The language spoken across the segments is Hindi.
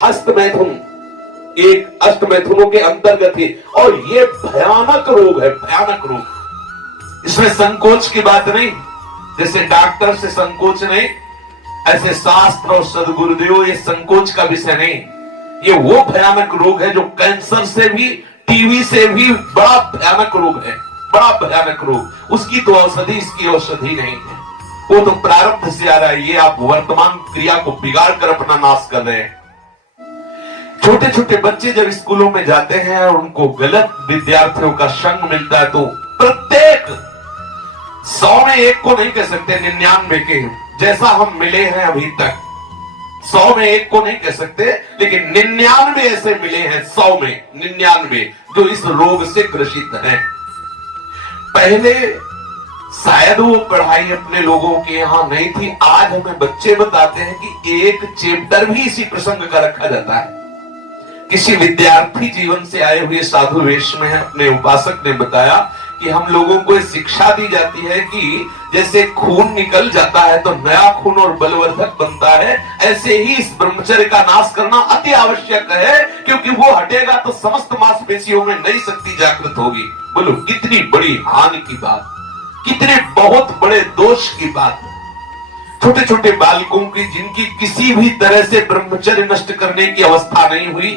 हस्तमैथुन एक अष्टमैथुनों के अंतर्गत है और ये भयानक रोग है, भयानक रोग। इसमें संकोच की बात नहीं, जैसे डॉक्टर से संकोच नहीं, ऐसे शास्त्र और सदगुरुदेव ये संकोच का विषय नहीं। ये वो भयानक रोग है जो कैंसर से भी, टीबी से भी बड़ा भयानक रोग है, बड़ा भयानक रोग। उसकी तो औषधि, इसकी औषधि नहीं है। वो तो प्रारब्ध से आ रहा है। ये आप वर्तमान क्रिया को बिगाड़ कर अपना नाश कर रहे हैं। छोटे छोटे बच्चे जब स्कूलों में जाते हैं और उनको गलत विद्यार्थियों का संग मिलता है तो प्रत्येक 100 में एक को नहीं कह सकते, 99 के जैसा हम मिले हैं अभी तक, 100 में एक को नहीं कह सकते, लेकिन 99 ऐसे मिले हैं, 100 में 99 जो इस रोग से ग्रसित हैं। पहले शायद वो पढ़ाई अपने लोगों के यहां नहीं थी। आज हमें बच्चे बताते हैं कि एक चैप्टर भी इसी प्रसंग का रखा जाता है। किसी विद्यार्थी जीवन से आए हुए साधु वेश में अपने उपासक ने बताया कि हम लोगों को शिक्षा दी जाती है कि जैसे खून निकल जाता है तो नया खून और बलवर्धक बनता है, ऐसे ही इस ब्रह्मचर्य का नाश करना अति आवश्यक है, क्योंकि वो हटेगा तो समस्त मांसपेशियों में नई शक्ति जागृत होगी। बोलो कितनी बड़ी हानि की बात, कितने बहुत बड़े दोष की बात। छोटे छोटे बालकों की जिनकी किसी भी तरह से ब्रह्मचर्य नष्ट करने की अवस्था नहीं हुई,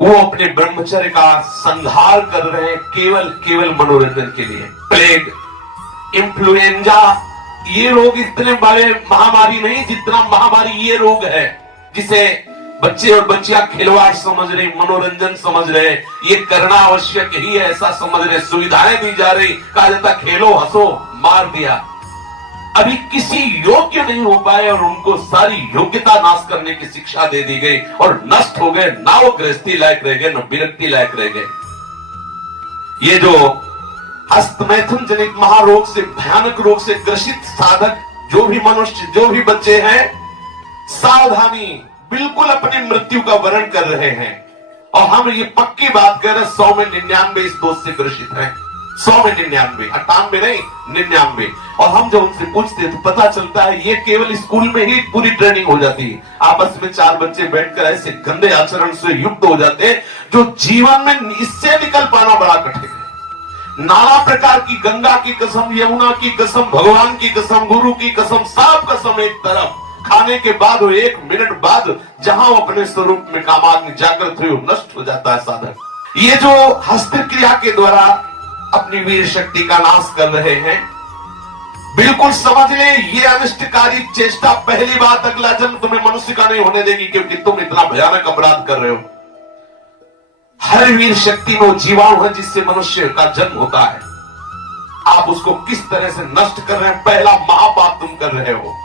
वो अपने ब्रह्मचर्य का संहार कर रहे हैं केवल मनोरंजन के लिए। प्लेग, इन्फ्लुएंजा, ये रोग इतने बड़े महामारी नहीं जितना महामारी ये रोग है, जिसे बच्चे और बच्चियां खिलवाड़ समझ रहे, मनोरंजन समझ रहे, ये करना आवश्यक ही है ऐसा समझ रहे, सुविधाएं दी जा रही, कहा जाता खेलो हंसो, मार दिया। अभी किसी योग्य नहीं हो पाए और उनको सारी योग्यता नाश करने की शिक्षा दे दी गई और नष्ट हो गए। ना वो गृहस्थी लायक रह गए, न विरक्ति लायक रह गए। ये जो हस्तमैथुन जनित महारोग से, भयानक रोग से ग्रसित साधक जो भी मनुष्य, जो भी बच्चे हैं, सावधानी, बिल्कुल अपनी मृत्यु का वर्ण कर रहे हैं। और हम ये पक्की बात कर रहे हैं, 100 में 99 इस दोष से ग्रसित हैं। 100 में 99, 98 नहीं, 99। और हम जब उनसे पूछते हैं तो पता चलता है ये केवल स्कूल में ही पूरी ट्रेनिंग हो जाती है। आपस में 4 बच्चे बैठकर ऐसे गंदे आचरण से युक्त हो जाते हैं जो जीवन में इससे निकल पाना बड़ा कठिन है। नाना प्रकार की, गंगा की कसम, यमुना की कसम, भगवान की कसम, गुरु की कसम, सब कसम एक तरफ, खाने के बाद और 1 मिनट बाद जहां वो अपने स्वरूप में कामाग्नि जागृत हुई, नष्ट हो जाता है साधक। ये जो हस्त क्रिया के द्वारा अपनी वीर शक्ति का नाश कर रहे हैं, बिल्कुल समझ ले ये अनिष्टकारी चेष्टा पहली बात अगला जन्म तुम्हें मनुष्य का नहीं होने देगी, क्योंकि तुम इतना भयानक अपराध कर रहे हो। हर वीर शक्ति में वो जीवाणु है जिससे मनुष्य का जन्म होता है। आप उसको किस तरह से नष्ट कर रहे हैं, पहला महापाप तुम कर रहे हो।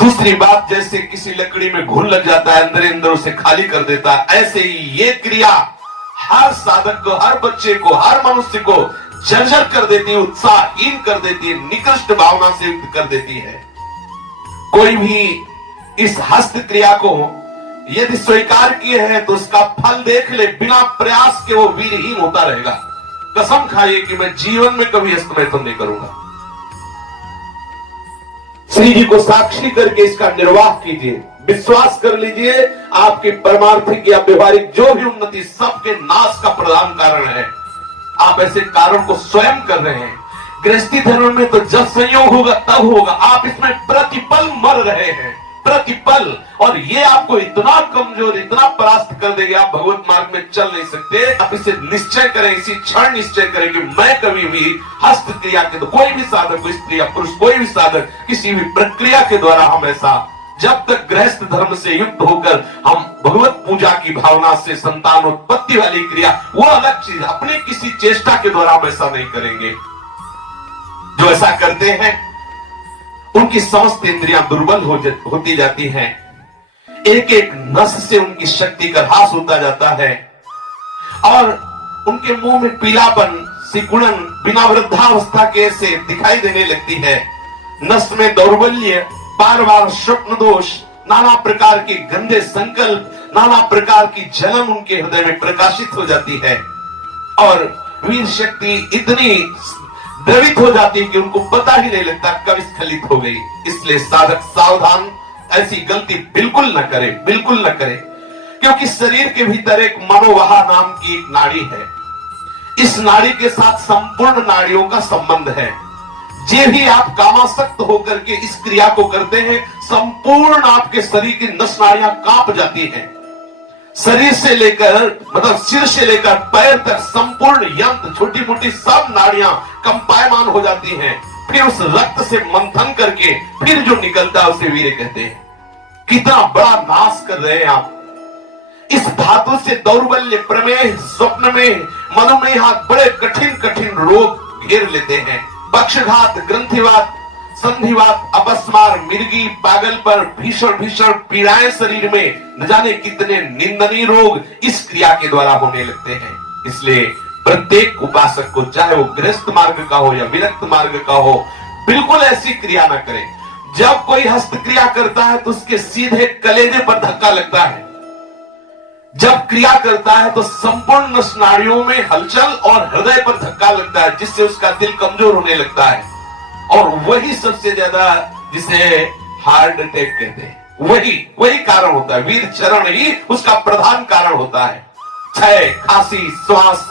दूसरी बात, जैसे किसी लकड़ी में घुन लग जाता है, अंदर अंदर उसे खाली कर देता है, ऐसे ही ये क्रिया हर साधक को, हर बच्चे को, हर मनुष्य को जर्जर कर देती है, उत्साहहीन कर देती है, निकृष्ट भावना से युक्त कर देती है। कोई भी इस हस्त क्रिया को यदि स्वीकार किए हैं तो उसका फल देख ले, बिना प्रयास के वो वीरहीन होता रहेगा। कसम खाइए कि मैं जीवन में कभी हस्तमैथुन नहीं करूंगा। श्री जी को साक्षी करके इसका निर्वाह कीजिए, विश्वास कर लीजिए, आपकी परमार्थिक या व्यवहारिक जो भी उन्नति सबके नाश का प्रधान कारण है। आप ऐसे कारण को स्वयं कर रहे हैं। गृहस्थी धर्म में तो जब संयोग होगा तब होगा, आप इसमें प्रतिपल मर रहे हैं, प्रतिपल। और ये आपको इतना कमजोर, इतना परास्त कर देगा, आप भगवत मार्ग में चल नहीं सकते। आप इसे निश्चय करें, इसी क्षण निश्चय करें कि मैं कभी भी हस्त क्रिया के, तो कोई भी साधक, स्त्री या पुरुष, कोई भी साधक किसी भी प्रक्रिया के द्वारा हम ऐसा, जब तक गृहस्थ धर्म से युक्त होकर हम भगवत पूजा की भावना से संतान उत्पत्ति वाली क्रिया, वो अलग चीज, अपनी किसी चेष्टा के द्वारा हम ऐसा नहीं करेंगे। जो ऐसा करते हैं उनकी समस्त इंद्रियां दुर्बल होती जाती हैं, एक एक नस से उनकी शक्ति का ह्रास होता जाता है और उनके मुंह में पीलापन, सिकुड़न बिना वृद्धावस्था के से दिखाई देने लगती है। नस में दौर्बल्य, बार बार स्वप्न दोष, नाना प्रकार के गंदे संकल्प, नाना प्रकार की जलन उनके हृदय में प्रकाशित हो जाती है और वीर शक्ति इतनी द्रवित हो जाती है कि उनको पता ही नहीं लगता कब स्खलित हो गई। इसलिए साधक सावधान, ऐसी गलती बिल्कुल न करें, बिल्कुल न करें, क्योंकि शरीर के भीतर एक मनोवाहा नाम की एक नाड़ी है। इस नाड़ी के साथ संपूर्ण नाड़ियों का संबंध है। जे भी आप कामासक्त होकर के इस क्रिया को करते हैं, संपूर्ण आपके शरीर की नस नाड़ियां कांप जाती हैं। शरीर से लेकर मतलब सिर से लेकर पैर तक संपूर्ण यंत्र, छोटी मोटी सब नाड़ियां कंपायमान हो जाती हैं। फिर उस रक्त से मंथन करके फिर जो निकलता है उसे वीर्य कहते हैं। कितना बड़ा नाश कर रहे हैं आप। इस धातु से दौर्बल्य, प्रमेह, स्वप्न में, मधुमेह, बड़े कठिन कठिन रोग घेर लेते हैं। पक्षघात, ग्रंथिवात, संधिवात, अपस्मार, मिर्गी, पागलपन, भीषण भीषण पीड़ाएं शरीर में, न जाने कितने निंदनीय रोग इस क्रिया के द्वारा होने लगते हैं। इसलिए प्रत्येक उपासक को, चाहे वो गृहस्थ मार्ग का हो या विरक्त मार्ग का हो, बिल्कुल ऐसी क्रिया ना करे। जब कोई हस्त क्रिया करता है तो उसके सीधे कलेजे पर धक्का लगता है। जब क्रिया करता है तो संपूर्ण नस नाड़ियों में हलचल और हृदय पर धक्का लगता है, जिससे उसका दिल कमजोर होने लगता है। और वही सबसे ज्यादा जिसे हार्ट अटैक कहते हैं, वही कारण होता है। वीर चरण ही उसका प्रधान कारण होता है। क्षय, खांसी, श्वास,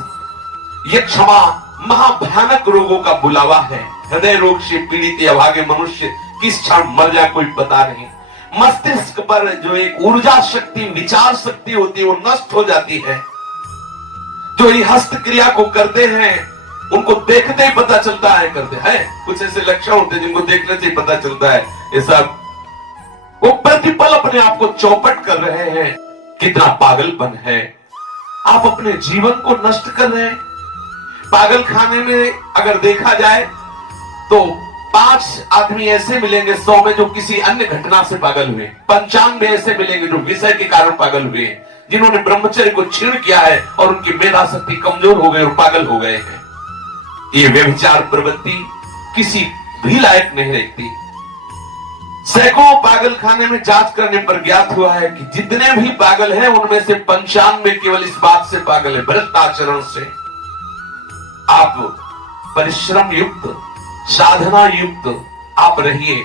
ये क्षमा महाभयानक रोगों का बुलावा है। हृदय रोग से पीड़ित या भागे मनुष्य किस क्षण मर जाए कोई पता नहीं। मस्तिष्क पर जो एक ऊर्जा शक्ति, विचार शक्ति होती है, वो नष्ट हो जाती है। जो ये हस्त क्रिया को करते हैं उनको देखते ही पता चलता है करते हैं। कुछ ऐसे लक्षण होते हैं जिनको देखने से ही पता चलता है ये सब वो प्रतिपल अपने आप को चौपट कर रहे हैं। कितना पागलपन है। आप अपने जीवन को नष्ट कर रहे हैं। पागल खाने में अगर देखा जाए तो 5 आदमी ऐसे मिलेंगे 100 में जो किसी अन्य घटना से पागल हुए। 95 ऐसे मिलेंगे जो विषय के कारण पागल हुए, जिन्होंने ब्रह्मचर्य को छीण किया है और उनकी मेधा शक्ति कमजोर हो गई और पागल हो गए हैं। ये व्यभिचार प्रवृत्ति किसी भी लायक नहीं रहती। सैकड़ों पागल खाने में जांच करने पर ज्ञात हुआ है कि जितने भी पागल हैं उनमें से 95 केवल इस बात से पागल है, भ्रष्ट आचरण से। आप परिश्रम युक्त, साधना युक्त आप रहिए।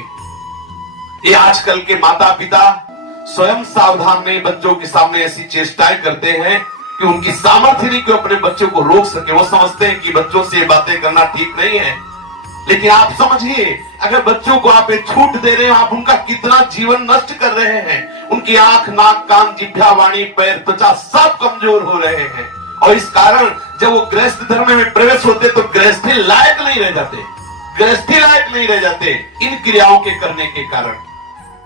ये आजकल के माता पिता स्वयं सावधान नहीं, बच्चों के सामने ऐसी चेष्टाएं करते हैं कि उनकी सामर्थ्य नहीं कि अपने बच्चों को रोक सके। वो समझते हैं कि बच्चों से ये बातें करना ठीक नहीं है। लेकिन आप समझिए, अगर बच्चों को आप एक छूट दे रहे हैं, आप उनका कितना जीवन नष्ट कर रहे हैं। उनकी आंख, नाक, कान, जिह्वा, वाणी, पैर, त्वचा सब कमजोर हो रहे हैं। और इस कारण जब वो गृहस्थ धर्म में प्रवेश होते तो गृहस्थी लायक नहीं रह जाते, गृहस्थी लायक नहीं रह जाते इन क्रियाओं के करने के कारण।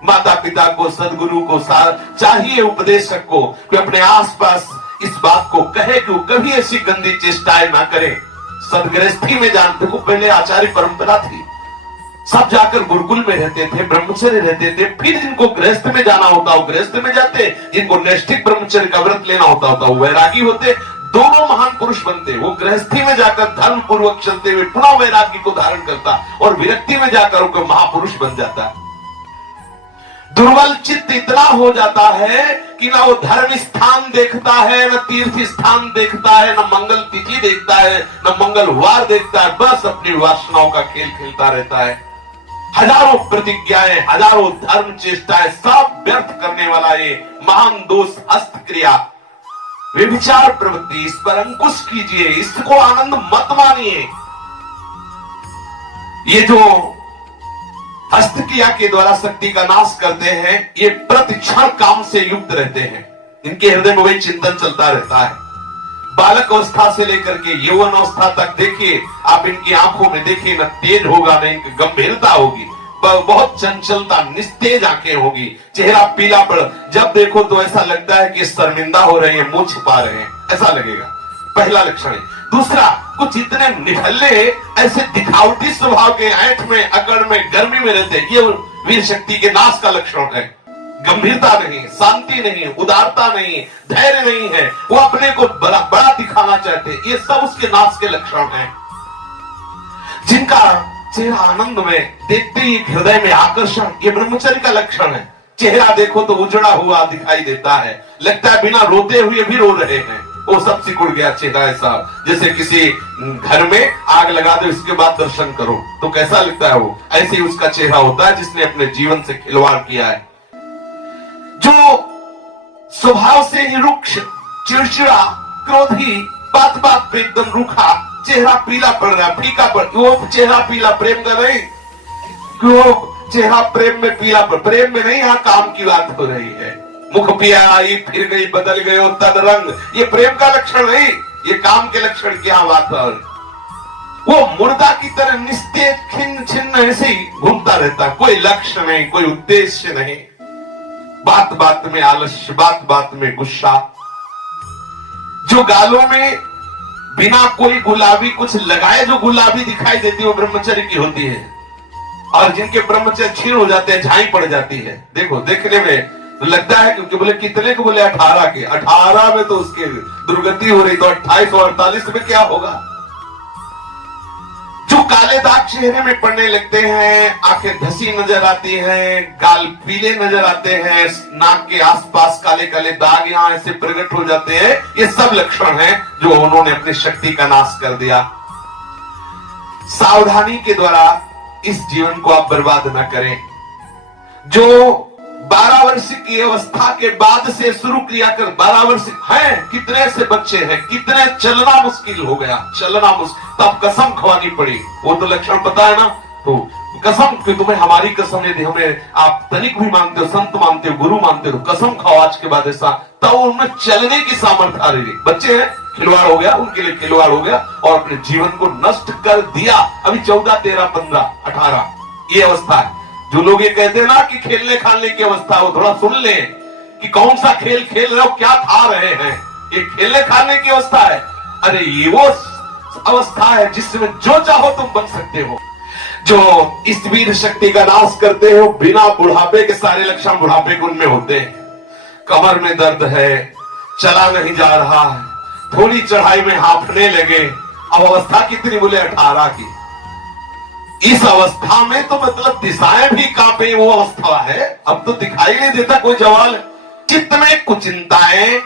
माता पिता को, सदगुरु को चाहिए, उपदेशक को, कि अपने आसपास इस बात को कहे कि वो कभी ऐसी गंदी चेष्टाएं ना करें। सदगृहस्थी में जान, देखो पहले आचार्य परंपरा थी, सब जाकर गुरुकुल में रहते थे, ब्रह्मचर्य रहते थे। फिर जिनको गृहस्थ में जाना होता वो गृहस्थ में जाते, जिनको नैष्ठिक ब्रह्मचर्य का व्रत लेना होता वो वैरागी होते। दोनों महान पुरुष बनते। वो गृहस्थी में जाकर धर्म पूर्वक चलते हुए पुनः वैराग्य को धारण करता और विरक्ति में जाकर वो महापुरुष बन जाता। दुर्बल चित्त इतना हो जाता है कि ना वो धर्म स्थान देखता है, न तीर्थ स्थान देखता है, न मंगल तिथि देखता है, न मंगलवार देखता है। बस अपनी वासनाओं का खेल खेलता रहता है। हजारों प्रतिज्ञाएं, हजारों धर्म चेष्टाएं सब व्यर्थ करने वाला ये महान दोष हस्त क्रिया, व्यभिचार प्रवृत्ति, इस पर अंकुश कीजिए, इसको आनंद मत मानिए। ये जो हस्त क्रिया के द्वारा शक्ति का नाश करते हैं, ये प्रतिक्षण काम से युक्त रहते हैं। इनके हृदय में वही चिंतन चलता रहता है। बालक अवस्था से लेकर के यौवन अवस्था तक देखिए आप, इनकी आंखों में देखिए न तेज होगा, न इनकी गंभीरता होगी, बहुत चंचलता, निस्तेज आंखें होगी, चेहरा पीला पड़, जब देखो तो ऐसा लगता है कि शर्मिंदा हो रहे हैं, मुंह छिपा रहे हैं, ऐसा लगेगा। पहला लक्षण है। दूसरा, कुछ इतने निठल्ले, ऐसे दिखावटी स्वभाव के, ऐंठ में, अकड़ में, गर्मी में रहते, ये वीर शक्ति के नाश का लक्षण है। गंभीरता नहीं, शांति नहीं, उदारता नहीं, धैर्य नहीं है, वो अपने को बड़ा बड़ा दिखाना चाहते, ये सब उसके नाश के लक्षण हैं। जिनका चेहरा आनंद में, देखते ही हृदय में आकर्षण, ये ब्रह्मचर्य का लक्षण है। चेहरा देखो तो उजड़ा हुआ दिखाई देता है, लगता है बिना रोते हुए भी रो रहे हैं। वो सब सिकुड़ गया चेहरा, ऐसा जैसे किसी घर में आग लगा दो, इसके बाद दर्शन करो तो कैसा लगता है वो, ऐसे ही उसका चेहरा होता है जिसने अपने जीवन से खिलवाड़ किया है। जो स्वभाव से ही रुक्ष, चिड़चिड़ा, क्रोधी, बात बात पे एकदम रूखा, चेहरा पीला पड़ रहा, फीका पड़, वो चेहरा पीला प्रेम का नहीं, क्यों चेहरा प्रेम में पीला पड़, प्रेम में नहीं, यहां काम की बात हो रही है। मुख पिया आई फिर गई बदल गए तन रंग, ये प्रेम का लक्षण नहीं, ये काम के लक्षण की यहां बात है। वो मुर्दा की तरह निस्तेज खिन्न छिन्न ऐसे ही घूमता रहता, कोई लक्ष्य नहीं, कोई उद्देश्य नहीं, बात बात में आलस्य, बात बात में गुस्सा। जो गालों में बिना कोई गुलाबी कुछ लगाए जो गुलाबी दिखाई देती है वो ब्रह्मचर्य की होती है, और जिनके ब्रह्मचर्य क्षीण हो जाते हैं, झाई पड़ जाती है। देखो देखने में तो लगता है क्योंकि बोले कितने को, बोले 18 के, 18 में तो उसकी दुर्गति हो रही, तो 28 और 48 में क्या होगा। जो काले दाग चेहरे में पड़ने लगते हैं, आंखें धसी नजर आती हैं, गाल पीले नजर आते हैं, नाक के आसपास काले काले दाग यहां ऐसे प्रकट हो जाते हैं, ये सब लक्षण हैं जो उन्होंने अपनी शक्ति का नाश कर दिया। सावधानी के द्वारा इस जीवन को आप बर्बाद न करें। जो 12 वर्ष की अवस्था के बाद से शुरू क्रिया कर, 12 वर्ष हैं, कितने से बच्चे हैं, कितने चलना मुश्किल हो गया, चलना मुश्किल, तब कसम खवानी पड़ी, वो तो लक्षण पता है ना। तो कसम कि तुम्हें हमारी कसम, यदि हमें आप तनिक भी मानते हो, संत मानते हो, गुरु मानते हो, कसम खाओ आज के बाद ऐसा, तब उनमें चलने की सामर्थ्य आ रही। बच्चे हैं, खिलवाड़ हो गया, उनके लिए खिलवाड़ हो गया और अपने जीवन को नष्ट कर दिया। अभी 14, 13, 15, 18 ये अवस्था है। जो लोग ये कहते हैं ना कि खेलने खाने की अवस्था, वो थोड़ा सुन ले कि कौन सा खेल खेल रहे हो, क्या खा रहे हैं, ये खेलने खाने की अवस्था है। अरे ये वो अवस्था है जिसमें जो चाहो तुम बन सकते हो। जो इस वीर शक्ति का नाश करते हो, बिना बुढ़ापे के सारे लक्षण बुढ़ापे के उनमें होते हैं। कमर में दर्द है, चला नहीं जा रहा है, थोड़ी चढ़ाई में हांफने लगे, अब अवस्था कितनी, बोले 18 की। इस अवस्था में तो मतलब दिशाएं भी कांपे, वो अवस्था है। अब तो दिखाई नहीं देता कोई जवाल। चित्त में कुचिंताएं,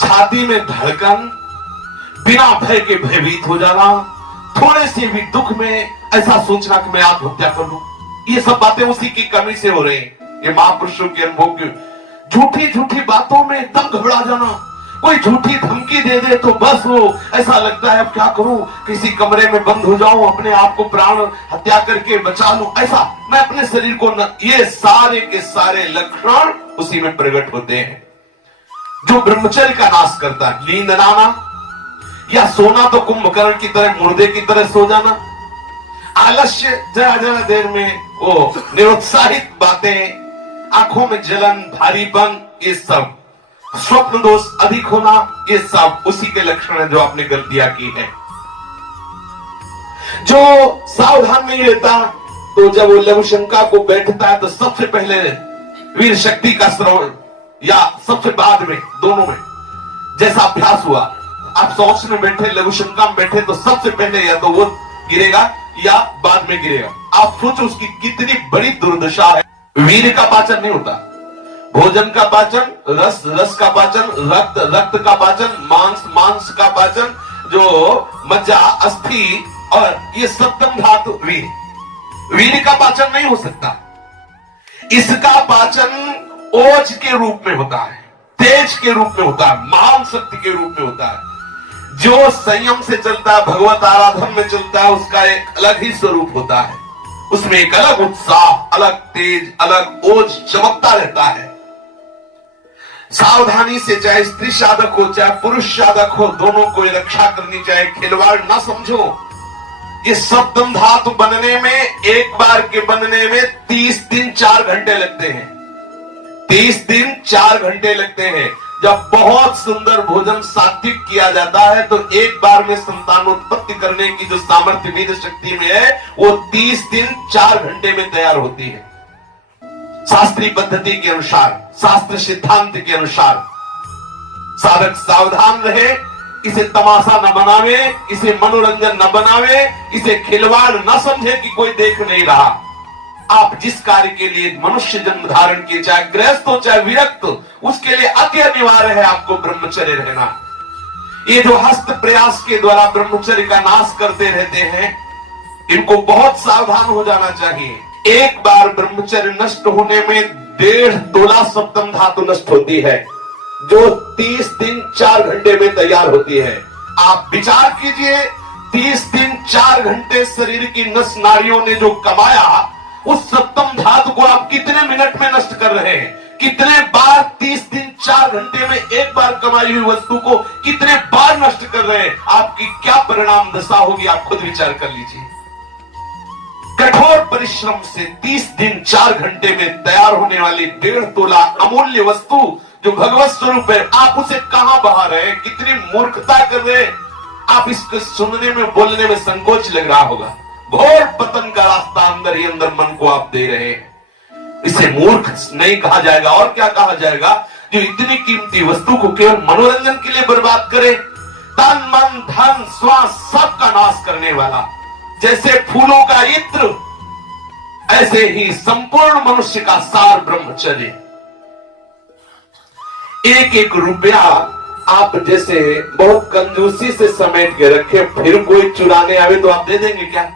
छाती में धड़कन, बिना भय के भयभीत हो जाना, थोड़े से भी दुख में ऐसा सोचना कि मैं आत्महत्या कर लूं, ये सब बातें उसी की कमी से हो रही हैं। ये महापुरुषों के अनुभव की झूठी झूठी बातों में एकदम घबरा जाना, कोई झूठी धमकी दे दे तो बस वो ऐसा लगता है अब क्या करूं, किसी कमरे में बंद हो जाऊं, अपने आप को प्राण हत्या करके बचा लूं, ऐसा मैं अपने शरीर को न, ये सारे के सारे लक्षण उसी में प्रकट होते हैं। जो ब्रह्मचर्य का नाश करता है, नींद न आना या सोना तो कुंभकर्ण की तरह, मुर्दे की तरह सो जाना, आलस्य, जरा जरा देर में वो निरुत्साहित बातें, आंखों में जलन, भारीपन, ये सब स्वप्न दोष अधिक होना, ये सब उसी के लक्षण है जो आपने गलतियां की है। जो सावधान नहीं रहता, तो जब वो लघु शंका को बैठता है तो सबसे पहले वीर शक्ति का श्रवण, या सबसे बाद में, दोनों में जैसा अभ्यास हुआ, आप सोच में बैठे, लघु शंका में बैठे, तो सबसे पहले या तो वो गिरेगा या बाद में गिरेगा। आप सोचो उसकी कितनी बड़ी दुर्दशा है। वीर का पाचन नहीं होता, भोजन का पाचन, रस रस का पाचन, रक्त रक्त का पाचन, मांस मांस का पाचन, जो मज्जा, अस्थि और ये सप्तम धातु वीर का पाचन नहीं हो सकता। इसका पाचन ओज के रूप में होता है, तेज के रूप में होता है, महान शक्ति के रूप में होता है। जो संयम से चलता है, भगवत आराधन में चलता है, उसका एक अलग ही स्वरूप होता है, उसमें एक अलग उत्साह, अलग तेज, अलग ओज चमकता रहता है। सावधानी से, चाहे स्त्री साधक हो चाहे पुरुष साधक हो, दोनों को रक्षा करनी चाहिए, खिलवाड़ ना समझो। ये सप्तम धातु बनने में, एक बार के बनने में 30 दिन 4 घंटे लगते हैं, 30 दिन 4 घंटे लगते हैं। जब बहुत सुंदर भोजन सात्विक किया जाता है तो एक बार में संतानोत्पत्ति करने की जो सामर्थ्य वीर शक्ति में है, वो 30 दिन 4 घंटे में तैयार होती है। शास्त्रीय पद्धति के अनुसार, शास्त्र सिद्धांत के अनुसार साधक सावधान रहे, इसे तमाशा न बनावे, इसे मनोरंजन न बनावे, इसे खिलवाड़ न समझे कि कोई देख नहीं रहा। आप जिस कार्य के लिए मनुष्य जन्म धारण किए, चाहे गृहस्थ हो चाहे विरक्त, उसके लिए अति अनिवार्य है आपको ब्रह्मचर्य रहना। ये जो हस्त प्रयास के द्वारा ब्रह्मचर्य का नाश करते रहते हैं, इनको बहुत सावधान हो जाना चाहिए। एक बार ब्रह्मचर्य नष्ट होने में 1.5 तोला सप्तम धातु नष्ट होती है, जो 30 दिन 4 घंटे में तैयार होती है। आप विचार कीजिए, 30 दिन 4 घंटे शरीर की नस नाड़ियों ने जो कमाया, उस सप्तम धातु को आप कितने मिनट में नष्ट कर रहे हैं? कितने बार 30 दिन 4 घंटे में एक बार कमाई हुई वस्तु को कितने बार नष्ट कर रहे हैं? आपकी क्या परिणाम दशा होगी, आप खुद विचार कर लीजिए। कठोर परिश्रम से 30 दिन 4 घंटे में तैयार होने वाली 1.5 तोला अमूल्य वस्तु जो भगवत स्वरूप है, आप उसे कहां बहा रहे हैं? कितनी मूर्खता कर रहे हैं? आप इसको सुनने में बोलने में संकोच लग रहा होगा। घोर पतन का रास्ता अंदर ही अंदर मन को आप दे रहे हैं। इसे मूर्ख नहीं कहा जाएगा और क्या कहा जाएगा? जो इतनी कीमती वस्तु को केवल मनोरंजन के लिए बर्बाद करे, तन मन धन श्वास सबका नाश करने वाला। जैसे फूलों का इत्र, ऐसे ही संपूर्ण मनुष्य का सार ब्रह्मचर्य। एक एक रुपया आप जैसे बहुत कंजूसी से समेट के रखे, फिर कोई चुराने आवे तो आप दे देंगे क्या?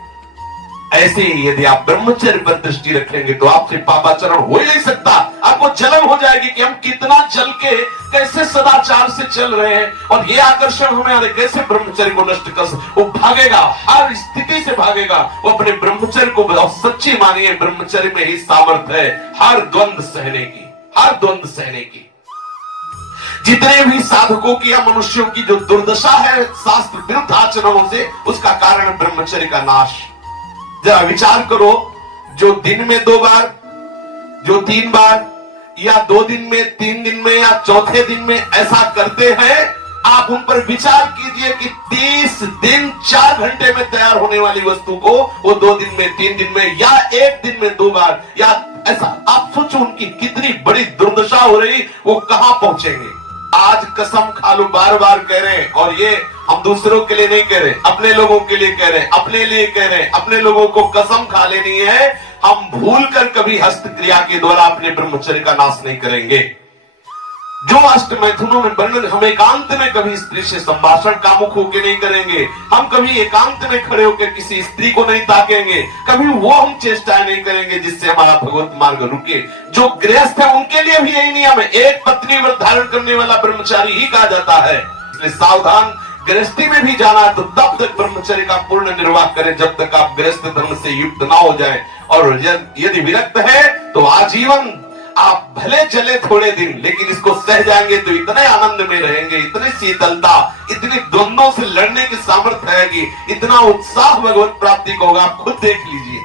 ऐसे ही यदि आप ब्रह्मचर्य पर दृष्टि रखेंगे तो आपसे पापाचरण हो ही नहीं सकता। आपको जलन हो जाएगी कि हम कितना चल के कैसे सदाचार से चल रहे हैं और ये आकर्षण हमें आ रहे, कैसे ब्रह्मचर्य को नष्ट कर। वो भागेगा, हर स्थिति से भागेगा। वो अपने ब्रह्मचर्य को बहुत सच्ची मानिए, ब्रह्मचर्य में ही सामर्थ्य है हर द्वंद्व सहने की, हर द्वंद्व सहने की। जितने भी साधकों की या मनुष्यों की जो दुर्दशा है शास्त्र विरुद्ध आचरणों से, उसका कारण ब्रह्मचर्य का नाश। जरा विचार करो, जो दिन में 2 बार, जो 3 बार, या 2 दिन में, 3 दिन में, या चौथे दिन में ऐसा करते हैं, आप उन पर विचार कीजिए कि 30 दिन 4 घंटे में तैयार होने वाली वस्तु को वो 2 दिन में, 3 दिन में, या 1 दिन में 2 बार, या ऐसा आप सोचो उनकी कितनी बड़ी दुर्दशा हो रही, वो कहां पहुंचेंगे। आज कसम खा लो, बार बार कह रहे हैं, और ये हम दूसरों के लिए नहीं कह रहे, अपने लोगों के लिए कह रहे हैं, अपने लिए कह रहे हैं। अपने लोगों को कसम खा लेनी है, हम भूल कर कभी हस्तक्रिया के द्वारा अपने ब्रह्मचर्य का नाश नहीं करेंगे। जो अष्टमैथुनों में वर्णन, हम एकांत में कभी स्त्री से संभाषण कामुक होकर नहीं करेंगे, हम कभी एकांत में खड़े होकर किसी स्त्री को नहीं ताकेंगे, कभी वो हम चेष्टाएं नहीं करेंगे जिससे हमारा भगवत मार्ग रुके। जो गृहस्थ है उनके लिए भी यही नियम है, एक पत्नी व्रत धारण करने वाला ब्रह्मचारी ही कहा जाता है। इसलिए सावधान, गृहस्थी में भी जाना है तो तब तक ब्रह्मचर्य का पूर्ण निर्वाह करें जब तक आप गृहस्थ धर्म से युक्त ना हो जाएं, और यदि विरक्त है तो आजीवन आप भले चले थोड़े दिन, लेकिन इसको सह जाएंगे तो इतने आनंद में रहेंगे, इतनी शीतलता, इतनी द्वंद्वों से लड़ने की सामर्थ्य है कि इतना उत्साह भगवत प्राप्ति को होगा। आप खुद देख लीजिए।